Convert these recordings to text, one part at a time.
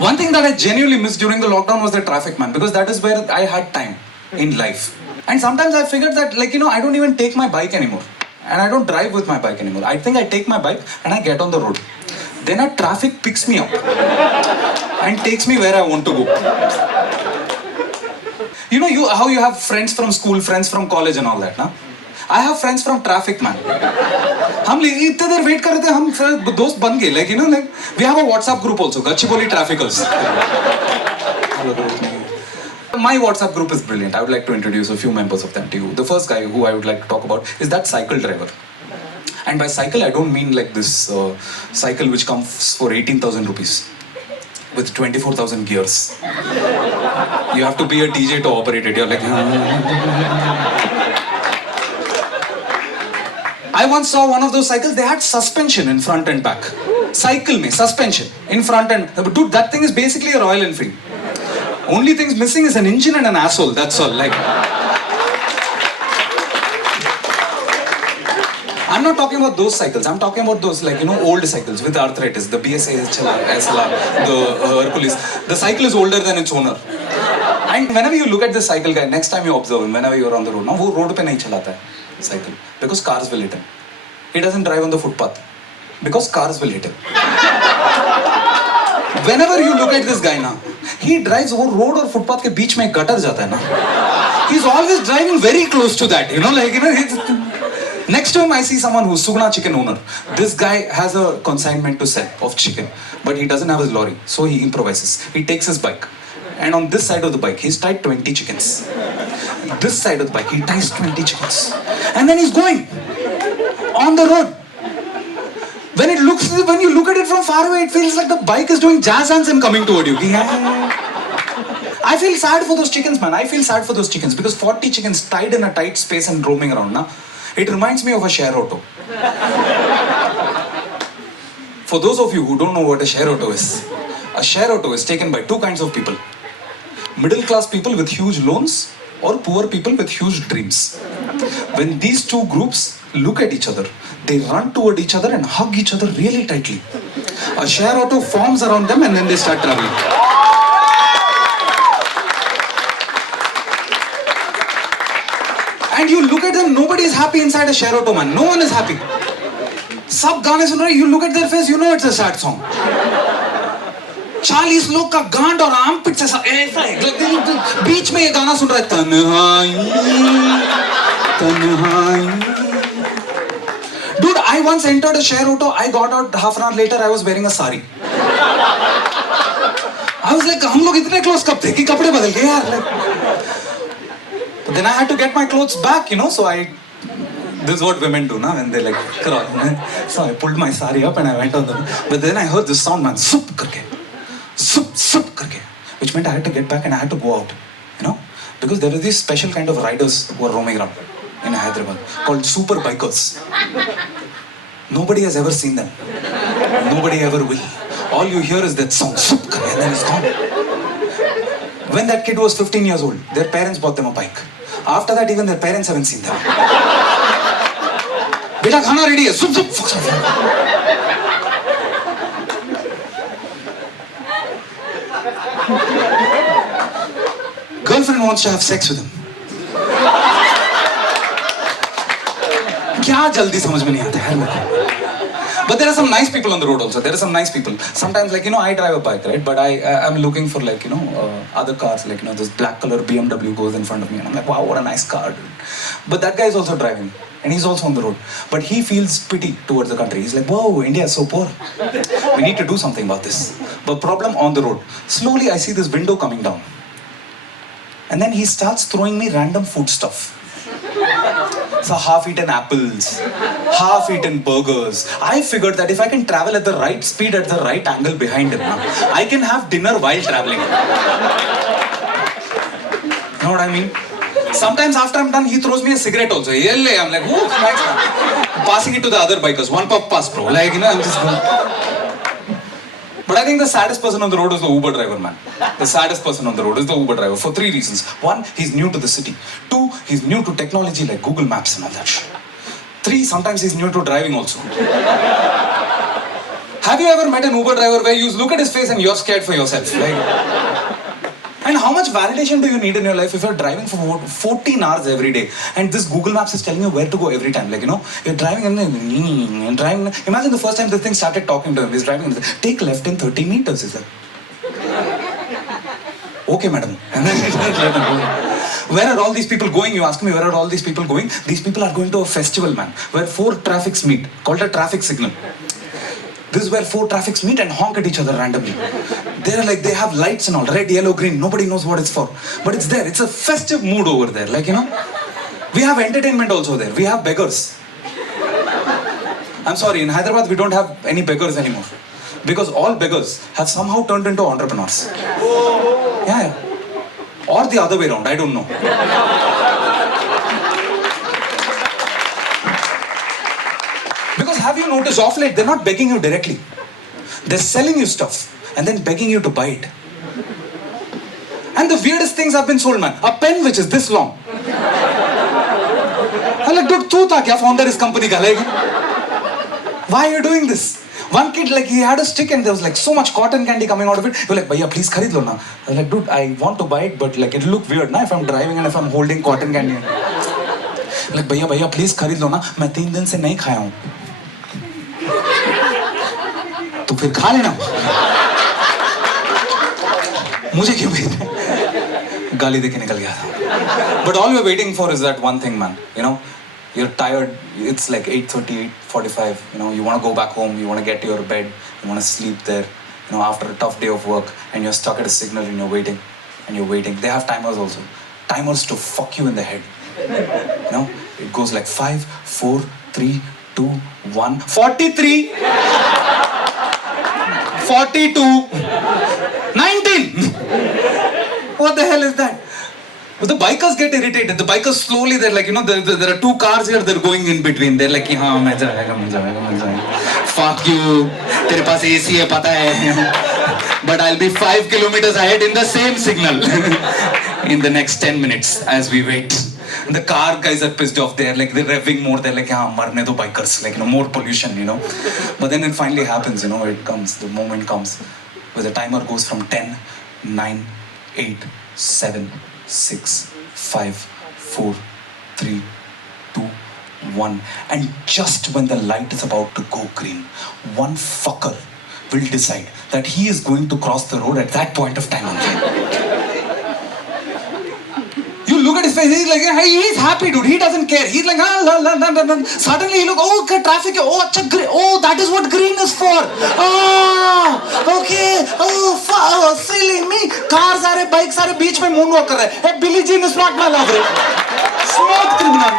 One thing that I genuinely missed during the lockdown was the traffic, man, because that is where I had time in life. And sometimes I figured that, like, I don't even take my bike anymore. And I don't drive with my bike anymore. I think I take my bike and I get on the road. Then a traffic picks me up and takes me where I want to go. How you have friends from school, friends from college and all that, na? I have friends from traffic, man. हम इतने देर wait कर रहे थे, हम दोस्त बन गए, like we have a WhatsApp group also, Gachibowli Traffickers. My WhatsApp group is brilliant. I would like to introduce a few members of them to you. The first guy who I would like to talk about is that cycle driver. And by cycle, I don't mean like this cycle which comes for 18,000 rupees with 24,000 gears. You have to be a DJ to operate it. You're like... I once saw one of those cycles, they had suspension in front and back. Cycle mein, suspension in front and... Dude, that thing is basically a Royal Enfield. Only things missing is an engine and an asshole, that's all. Like... I'm not talking about those cycles, I'm talking about those, like, old cycles with arthritis, the BSA, SLR, the Hercules. The cycle is older than its owner. And whenever you look at this cycle guy, next time you observe him, whenever you're on the road, now वो road पे नहीं चलाता है cycle, because cars will hit him. He doesn't drive on the footpath, because cars will hit him. Whenever you look at this guy now, he drives वो road और footpath के बीच में एक gutter जाता है ना. He's always driving very close to that, Next to him, I see someone who's Sugna chicken owner. This guy has a consignment to sell of chicken, but he doesn't have his lorry, so he improvises. He takes his bike, and on this side of the bike, he's tied 20 chickens. This side of the bike, he ties 20 chickens, and then he's going on the road. When you look at it from far away, it feels like the bike is doing jazz hands and coming toward you. I feel sad for those chickens, man. I feel sad for those chickens because 40 chickens tied in a tight space and roaming around now. It reminds me of a share auto. For those of you who don't know what a share auto is taken by two kinds of people. Middle class people with huge loans or poor people with huge dreams. When these two groups look at each other, they run toward each other and hug each other really tightly. A share auto forms around them and then they start traveling. And you look at them, nobody is happy inside a share auto, man. No one is happy. Sab gaane sun rahe, you look at their face, you know it's a sad song. 40 लोग का गांड और armpit से ऐसा है, बीच में ये गाना सुन रहा है, तन्हाई तन्हाई. Dude, I once entered a share auto. I got out half an hour later. I was wearing a sari. I was like, हम लोग इतने close कब थे कि कपड़े बदल गए यार. But then I had to get my clothes back, So this is what women do now when they like crawl. So I pulled my sari up and I went on the. But then I heard this sound, man, sup karke, sup karke, which meant I had to get back and I had to go out, because there are these special kind of riders who are roaming around in Hyderabad called super bikers. Nobody has ever seen them. Nobody ever will. All you hear is that song, sup karke, and then it's gone. When that kid was 15 years old, their parents bought them a bike. After that, even their parents haven't seen them. Beta, khana ready hai. Sup, sup. Girlfriend wants to have sex with him. क्या जल्दी समझ में नहीं आता है. But there are some nice people on the road also. There are some nice people. Sometimes, like, I drive a bike, right? But I'm looking for, like, other cars. Like, this black color BMW goes in front of me. And I'm like, wow, what a nice car, dude. But that guy is also driving. And he's also on the road. But he feels pity towards the country. He's like, whoa, India is so poor. We need to do something about this. But problem on the road. Slowly, I see this window coming down. And then he starts throwing me random food stuff. So half-eaten apples, half-eaten burgers. I figured that if I can travel at the right speed, at the right angle behind him, I can have dinner while traveling. You know what I mean? Sometimes after I'm done, he throws me a cigarette also. I'm like, oh, thanks, man. Passing it to the other bikers. One puff pass, bro. Like, I'm just going. But I think the saddest person on the road is the Uber driver, man. The saddest person on the road is the Uber driver for 3 reasons. 1, he's new to the city. 2, he's new to technology like Google Maps and all that shit. 3, sometimes he's new to driving also. Have you ever met an Uber driver where you look at his face and you're scared for yourself? And how much validation do you need in your life if you're driving for 14 hours every day and this Google Maps is telling you where to go every time? You're driving and then driving. Imagine the first time this thing started talking to him. He's driving and says, take left in 30 meters. He said, okay, madam. And then where are all these people going? You ask me, where are all these people going? These people are going to a festival, man, where 4 traffics meet, called a traffic signal. This is where 4 traffics meet and honk at each other randomly. They have lights and all, red, yellow, green. Nobody knows what it's for. But it's there. It's a festive mood over there. We have entertainment also there. We have beggars. I'm sorry, in Hyderabad, we don't have any beggars anymore. Because all beggars have somehow turned into entrepreneurs. Yeah. Or the other way around, I don't know. Because have you noticed, off late, they're not begging you directly. They're selling you stuff and then begging you to buy it. And the weirdest things have been sold, man. A pen which is this long. I'm like, dude, tu tha kya founder is company ka? Why are you doing this? One kid, he had a stick and there was so much cotton candy coming out of it. He was like, bhaiya, please kharid lo na. I was like, dude, I want to buy it, but it'll look weird na if I'm driving and if I'm holding cotton candy. Like, bhaiya, please kharid lo na. Main 3 din se nahi khaya hu. तो फिर खा लेना मुझे क्यों भेज रहे गाली देके निकल गया था but all we're waiting for is that one thing, man. You're tired, it's 8:30, 8:45, you want to go back home, you want to get to your bed, you want to sleep there, after a tough day of work, and you're stuck at a signal and you're waiting they have timers also, timers to fuck you in the head. It goes 5, 4, 3, 2, 1, 43 42, 19. What the hell is that? But the bikers get irritated. The bikers slowly, they're there are 2 cars here, they're going in between. They're like, हाँ मैं जाएगा. Fuck you. तेरे पास AC है पता है. But I'll be 5 kilometers ahead in the same signal in the next 10 minutes as we wait. The car guys are pissed off. They're revving more. They're हाँ मरने दो bikers. More pollution, But then it finally happens, it comes. The moment comes where the timer goes from 10, 9, 8, 7, 6, 5, 4, 3, 2, 1. And just when the light is about to go green, one fucker will decide that he is going to cross the road at that point of time only. You look at his face, he's he's happy, dude. He doesn't care. He's la. Suddenly you look, oh, traffic. Oh, that is what green is for. Oh, okay. Oh, silly me. Cars are bikes are beach mein moonwalk kar rahe. Hey, Billie Jean is not my lover. Smooth criminal.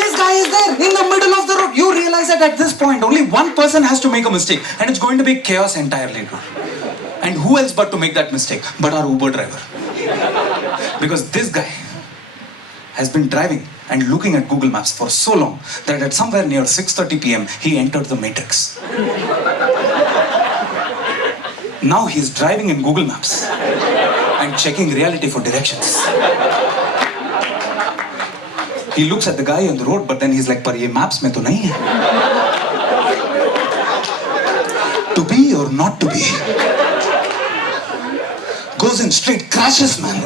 This guy is there in the middle of the road. You realize that at this point, only one person has to make a mistake, and it's going to be chaos entirely, dude. And who else but to make that mistake but our Uber driver? Because this guy has been driving and looking at Google Maps for so long that at somewhere near 6:30 p.m. he entered the matrix. Now he's driving in Google Maps and checking reality for directions. He looks at the guy on the road, but then he's like, "Par ye maps mein to nahi hai." To be or not to be. Goes in straight, crashes, man.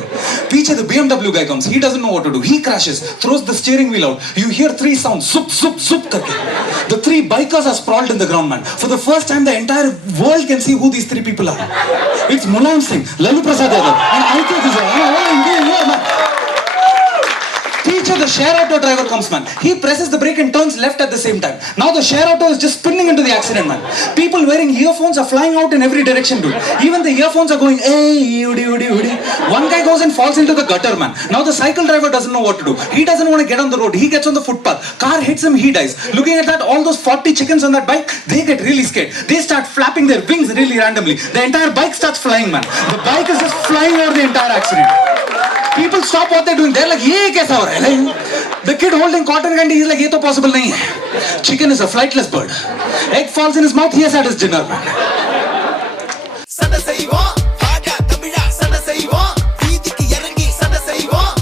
Peeche the BMW guy comes. He doesn't know what to do. He crashes, throws the steering wheel out. You hear 3 sounds, sup, sup, sup. Karke. The 3 bikers are sprawled in the ground, man. For the first time, the entire world can see who these 3 people are. It's Mulayam Singh, Lalu Prasad Yadav, and I think this man. Peeche the share auto driver comes, man. He presses the brake and turns left at the same time. Now the share auto is just spinning into the accident, man. People wearing earphones are flying out in every direction, dude. Even the earphones are going, hey, udi, udi, udi. One guy goes and falls into the gutter, man. Now the cycle driver doesn't know what to do. He doesn't want to get on the road. He gets on the footpath. Car hits him, he dies. Looking at that, all those 40 chickens on that bike, they get really scared. They start flapping their wings really randomly. The entire bike starts flying, man. The bike is just flying over the entire accident. People stop what they're doing. They're like, ye kaisa ho raha hai? The kid holding cotton candy, he's like, ye to possible nahi hai. Chicken is a flightless bird. Egg falls in his mouth, he has had his dinner, man.